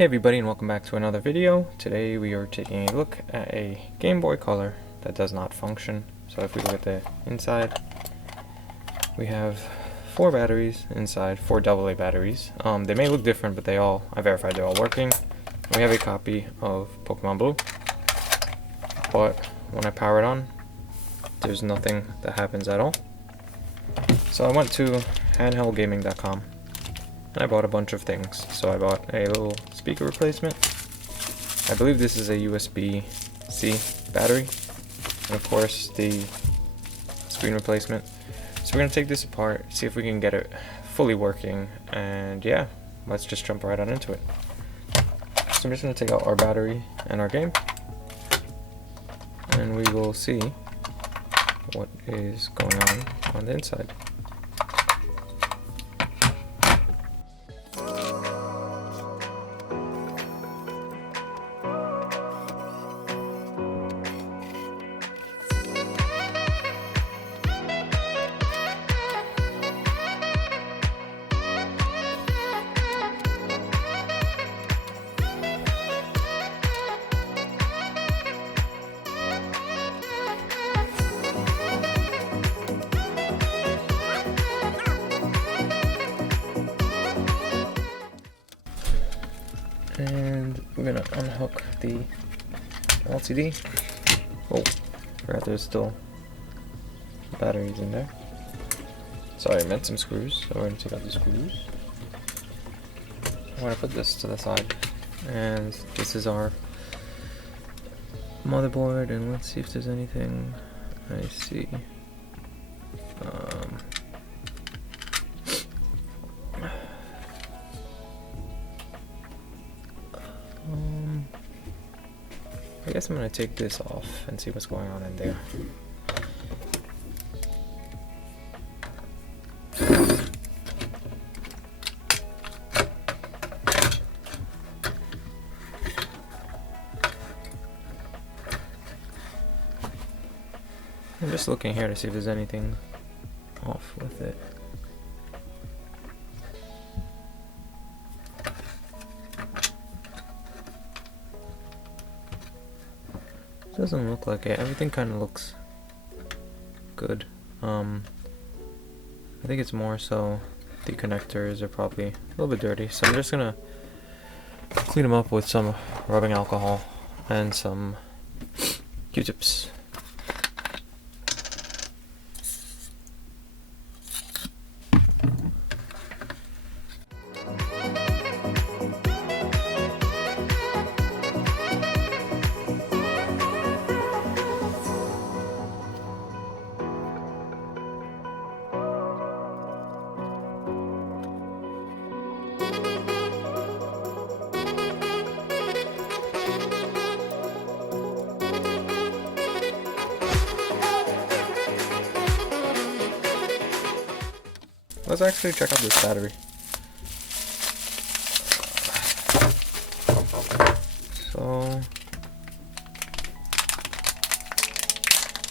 Hey everybody, and welcome back to another video. Today we are taking a look at a Game Boy Color that does not function. So if we look at the inside, we have 4 batteries inside, 4 AA batteries. They may look different, but I verified they're all working. We have a copy of Pokemon Blue, but when I power it on, there's nothing that happens at all. So I went to Handheldgaming.com and I bought a bunch of things. So I bought a little speaker replacement. I believe this is a USB-C battery, and of course the screen replacement. So we're gonna take this apart, see if we can get it fully working, and yeah, let's just jump right on into it. So I'm just gonna take out our battery and our game, and we will see what is going on the inside. And we're gonna unhook the LCD. Oh, forgot there's still batteries in there. Sorry, I meant some screws, so we're gonna take out the screws. I'm gonna put this to the side, and this is our motherboard, and let's see if there's anything I see. I guess I'm gonna take this off and see what's going on in there. I'm just looking here to see if there's anything off with it. Doesn't look like it. Everything kind of looks good. I think it's more so the connectors are probably a little bit dirty, so I'm just gonna clean them up with some rubbing alcohol and some Q-tips. Let's actually check out this battery. So,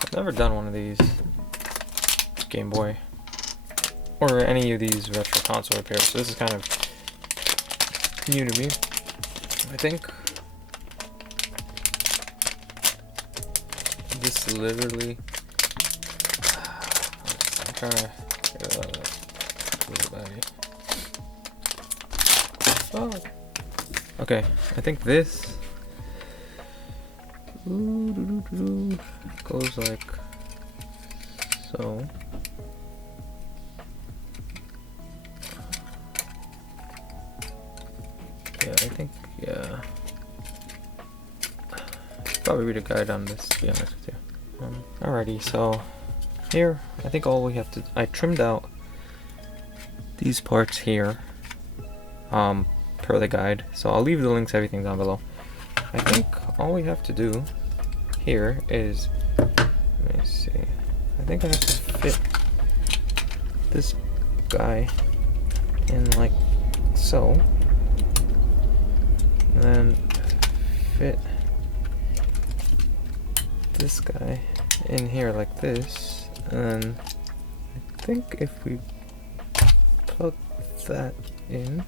I've never done one of these Game Boy or any of these retro console repairs, so this is kind of new to me. I think this literally, I'm trying to oh. Okay, I think this goes like so. Yeah, I think, yeah. Probably read a guide on this, to be honest with you. Alrighty, so here, I think all we have to, I trimmed out these parts here, per the guide, so I'll leave the links, everything down below. I think all we have to do here is, let me see, I think I have to fit this guy in like so, and then fit this guy in here like this, and then I think if we plug that in,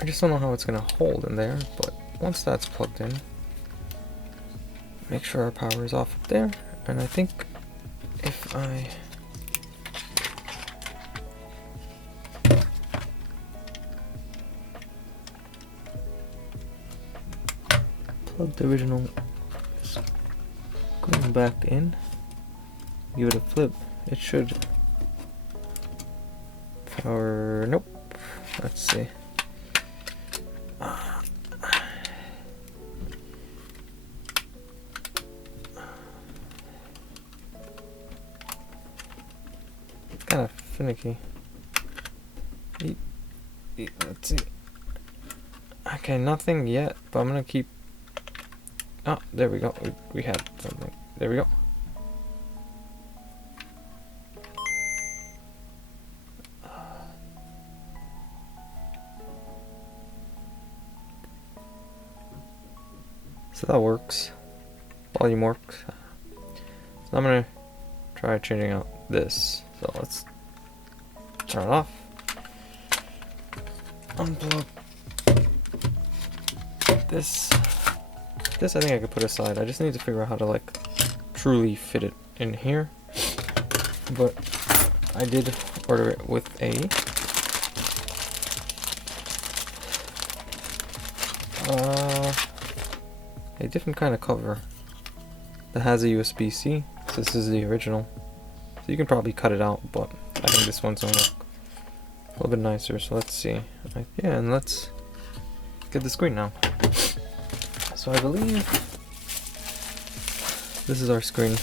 I just don't know how it's gonna hold in there, but once that's plugged in, make sure our power is off up there, and I think if I plug the original screen back in, give it a flip, it should power. Nope. Let's see. It's kind of finicky. Let's see. Okay, nothing yet, but I'm gonna keep. Oh, there we go. We had something. There we go. So that works. Volume works. So I'm gonna try changing out this. So let's turn it off. Unplug this. This I think I could put aside. I just need to figure out how to like truly fit it in here. But I did order it with a different kind of cover that has a USB-C. So this is the original. So you can probably cut it out, but I think this one's gonna look a little bit nicer. So let's see. Yeah, and let's get the screen now. So I believe this is our screen.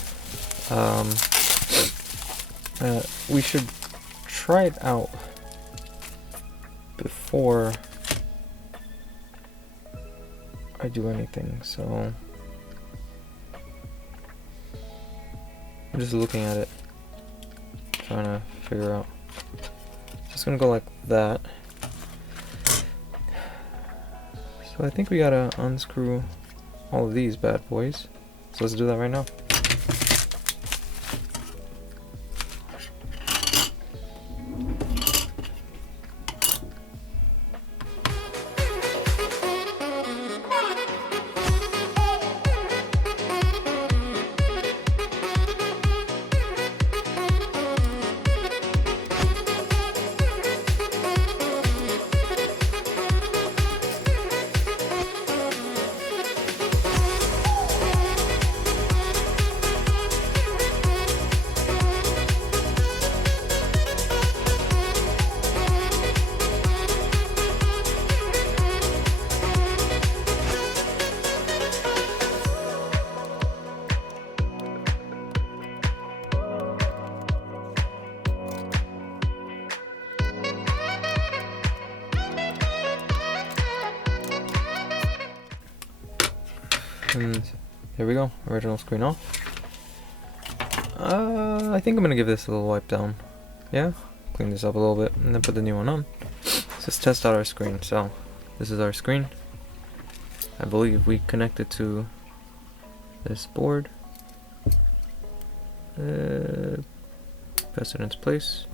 We should try it out before I do anything. So I'm just looking at it, trying to figure out. Just gonna go like that. So I think we gotta unscrew all of these bad boys. So let's do that right now. And here we go, original screen off. I think I'm gonna give this a little wipe down. Yeah, clean this up a little bit and then put the new one on. Let's test out our screen. So this is our screen. I believe we connected to this board. Press it into place.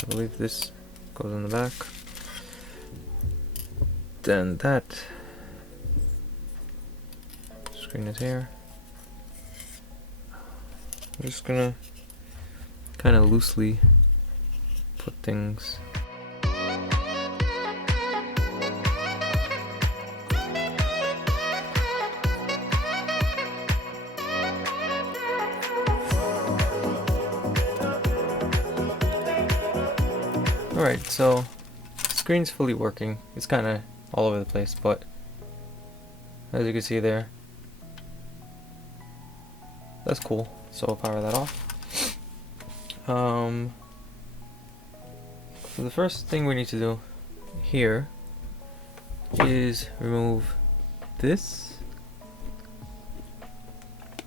I believe this goes in the back. Then that screen is here. I'm just gonna kind of loosely put things. Alright, so screen's fully working. It's kind of all over the place, but as you can see there, that's cool. So I'll power that off. So the first thing we need to do here is remove this,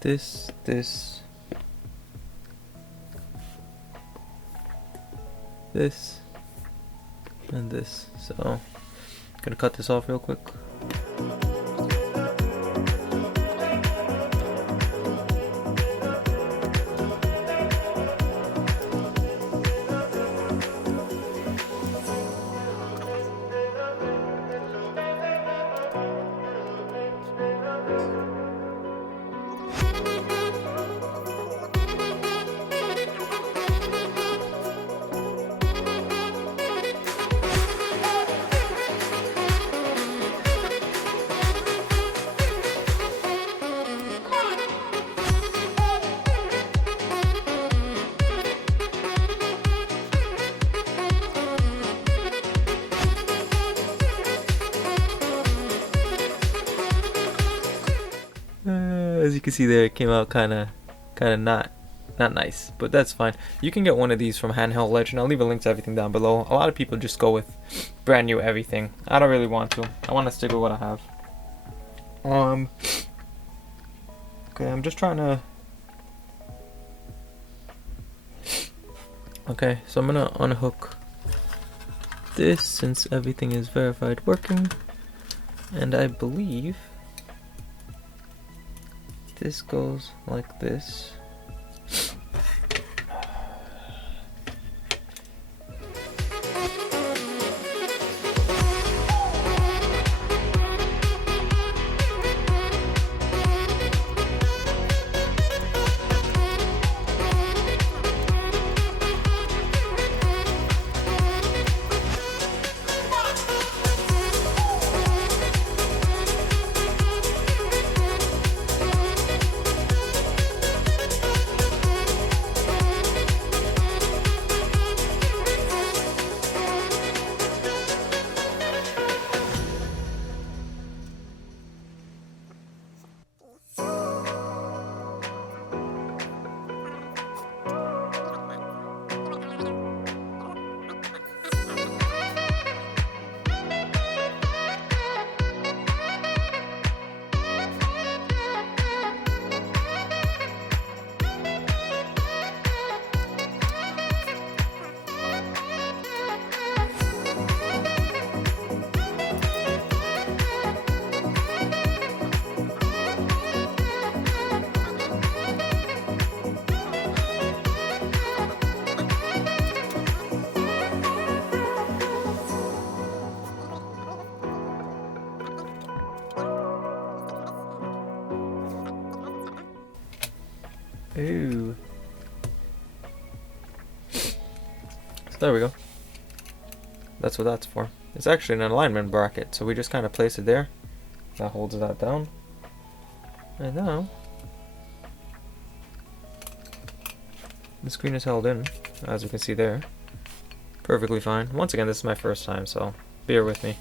this, and this. So gonna cut this off real quick. As you can see there, it came out kind of not nice, but that's fine. You can get one of these from Handheld Legend. I'll leave a link to everything down below. A lot of people just go with brand new everything. I don't really want to. I want to stick with what I have. Okay, I'm just trying to... Okay, so I'm gonna unhook this since everything is verified working, and I believe this goes like this. Ooh. So there we go. That's what that's for. It's actually an alignment bracket, so we just kind of place it there. That holds that down. And now the screen is held in, as you can see there. Perfectly fine. Once again, this is my first time, so bear with me.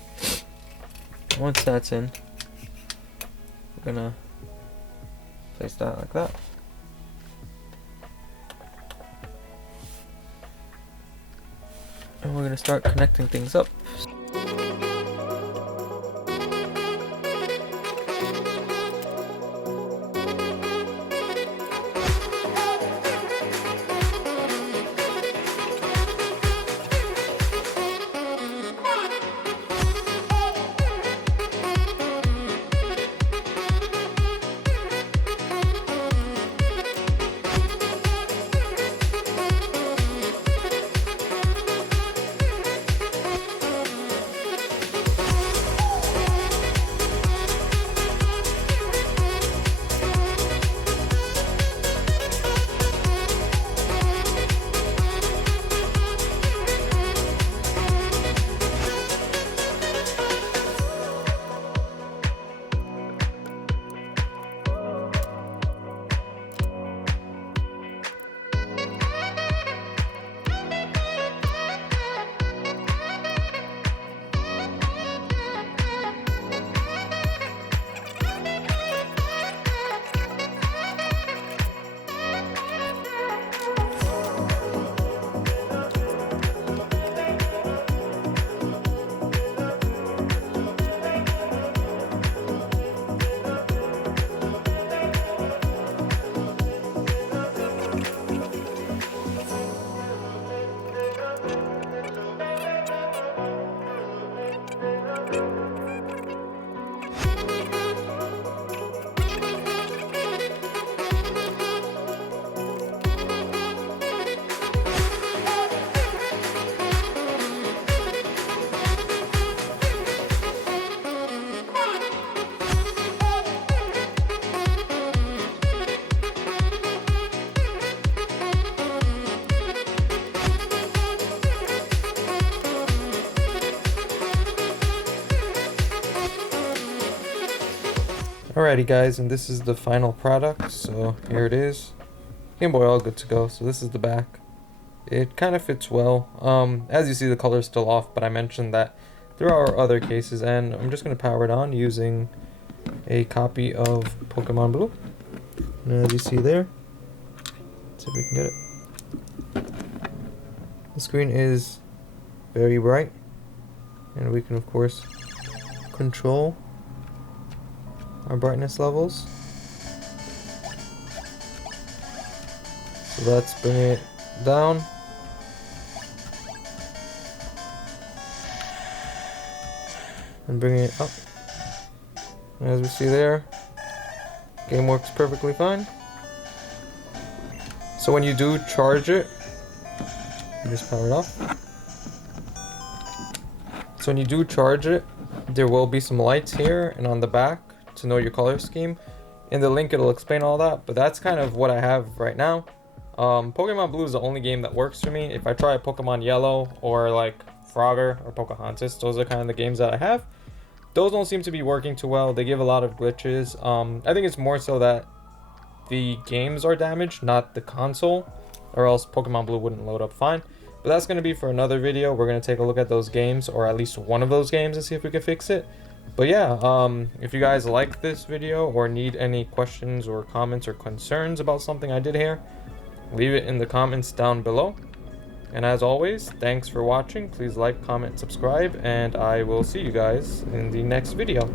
Once that's in, we're gonna place that like that. And we're going to start connecting things up. Alrighty guys, and this is the final product, so here it is. Game Boy all good to go, so this is the back. It kind of fits well. As you see, the color is still off, but I mentioned that there are other cases, and I'm just going to power it on using a copy of Pokemon Blue. And as you see there, let's see if we can get it. The screen is very bright, and we can of course control our brightness levels. So let's bring it down. And bring it up. And as we see there, game works perfectly fine. So when you do charge it, you just power it off. So when you do charge it, there will be some lights here and on the back to know your color scheme. In the link it'll explain all that, but that's kind of what I have right now. Pokemon Blue is the only game that works for me. If I try Pokemon Yellow or like Frogger or Pocahontas, those are kind of the games that I have. Those don't seem to be working too well. They give a lot of glitches. I think it's more so that the games are damaged, not the console, or else Pokemon Blue wouldn't load up fine. But that's going to be for another video. We're going to take a look at those games, or at least one of those games, and see if we can fix it. But yeah, if you guys like this video or need any questions or comments or concerns about something I did here, leave it in the comments down below. And as always, thanks for watching. Please like, comment, subscribe, and I will see you guys in the next video.